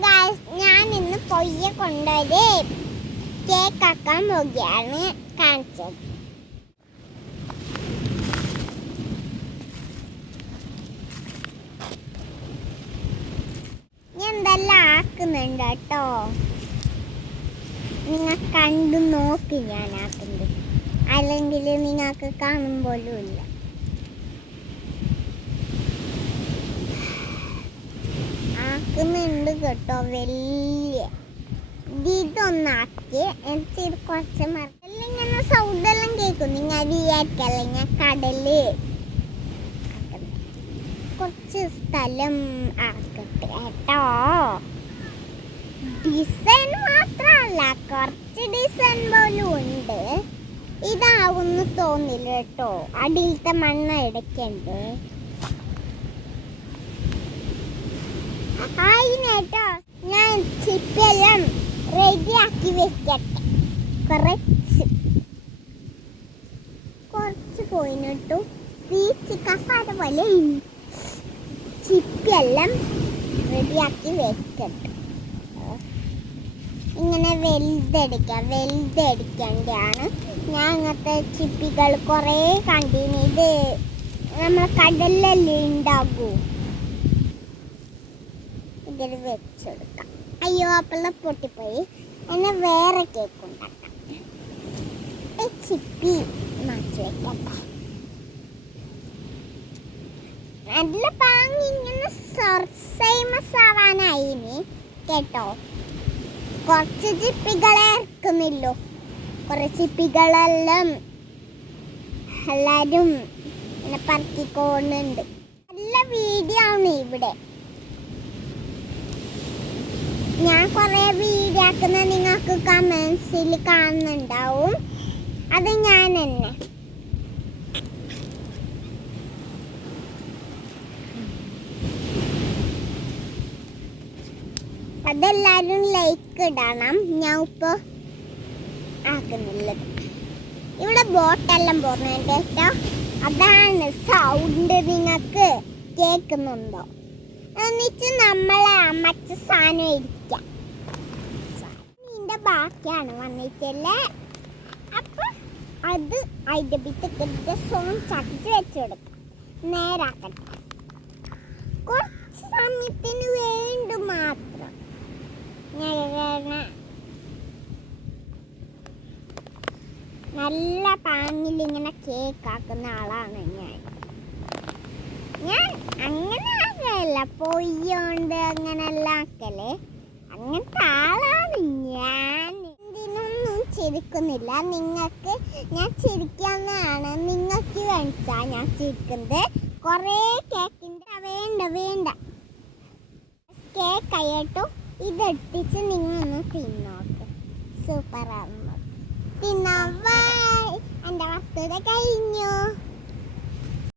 Guys ഞാൻ ഇന്ന് പൊയ്യെ കൊണ്ടൊരു കേക്ക് ആക്കാൻ പോകുകയാണ് കാണിച്ചത് ഞാൻ എന്തെല്ലാം ആക്കുന്നുണ്ട് കേട്ടോ? നിങ്ങൾ കണ്ടു നോക്കി ഞാൻ ആക്കുന്നത്. അല്ലെങ്കിൽ നിങ്ങൾക്ക് കാണുമ്പോലും ഇല്ല ആക്കുന്നുണ്ട് കേട്ടോ വലിയ. ഇതൊന്നാക്കി. എന്നിട്ട് ഇത് കുറച്ച് മറക്കല്ല ഇങ്ങനെ സൗണ്ട് എല്ലാം കേൾക്കും നിങ്ങൾ വിചാരിക്കല്ല ഞാൻ കടൽ. കുറച്ച് സ്ഥലം ആക്കട്ടെ കേട്ടോ. ഡിസൈൻ മാത്രമല്ല കുറച്ച് ഡിസൈൻ പോലും ഉണ്ട്. ഇതാവുന്നു തോന്നില്ല കേട്ടോ. അടിയിലത്തെ മണ്ണ എടുക്കണ്ടേ അതിനേട്ടോ ഞാൻ ചിപ്പെല്ലാം റെഡിയാക്കി വെക്കട്ടെ. കുറച്ച്. കുറച്ച് പോയിനിട്ടു ബീച്ച് കസാര പോലെ ചിപ്പെല്ലാം റെഡിയാക്കി വെക്കട്ടെ. ഇങ്ങനെ വലുതെടുക്കാം. വലുതെടുക്കേണ്ടതാണ്. ഞാൻ അങ്ങനത്തെ ചിപ്പികൾ കുറേ കണ്ടിന്. ഇത് നമ്മൾ കടലല്ലേ ഉണ്ടാകൂ. ഇതിൽ വെച്ചെടുക്കാം. അയ്യോ അപ്പോൾ പൊട്ടിപ്പോയി. എന്നെ വേറെ കേക്ക്. ഉണ്ടാക്കാം ചിപ്പി മാറ്റി വെക്കട്ടെ. നല്ല പാങ്ങി ഇങ്ങനെ ഫേമസ് ആവാനായിനി കേട്ടോ? കുറച്ച് ചിപ്പികളെ ഇറക്കുന്നില്ലോ. കുറേ ചിപ്പികളെല്ലാം എല്ലാവരും ഇങ്ങനെ പറക്കിക്കൊണ്ടുണ്ട്. നല്ല വീഡിയോ ആണ് ഇവിടെ. ഞാൻ കുറേ വീഡിയോ ആക്കുന്ന നിങ്ങൾക്ക് കമൻസിൽ കാണുന്നുണ്ടാവും. അത് ഞാൻ തന്നെ. അതെല്ലാവരും ലൈക്ക് ഇടണം. ഞാൻ ഇപ്പോൾ ആക്കുന്നുള്ളത് ഇവിടെ ബോട്ടെല്ലാം പോകുന്നുണ്ട് കേട്ടോ. അതാണ് സൗണ്ട് നിങ്ങൾക്ക് കേൾക്കുന്നുണ്ടോ? എന്നിട്ട് നമ്മളെ അമ്മച്ച സാധനം ഇരിക്കാം. നിന്റെ ബാക്കിയാണ് വന്നിട്ടല്ലേ? അപ്പൊ അത് അതിന്റെ വിത്ത് സോൺ ചട്ടിച്ച് വെച്ചെടുക്കാം നേരാക്കട്ടെ. കുറച്ച് സമയത്തിന് വേണ്ടി മാത്രം. നല്ല പാങ്ങിൽ ഇങ്ങനെ കേക്ക് ആക്കുന്ന ആളാണ് ഞാൻ. ഞാൻ അങ്ങനെ ആക്കല്ല പൊയ്യോണ്ട് അങ്ങനെല്ലാം ആക്കൽ. അങ്ങനത്തെ ആളാണ് ഞാൻ. ഇതിനൊന്നും ചിരിക്കുന്നില്ല. നിങ്ങൾക്ക് ഞാൻ ചിരിക്കാന്നാണ് നിങ്ങൾക്ക് വേണ്ടിച്ചാ ഞാൻ ചിരിക്കുന്നത്. കുറേ കേക്കിന്റെ വേണ്ട വേണ്ട. കേക്ക് ആയിട്ടും ഇതെടുത്തിച്ച് നിങ്ങൾ ഒന്ന് തിന്നോക്ക്. സൂപ്പറാണ് തിന്നോ എന്റെ വസ്തുത കഴിഞ്ഞു.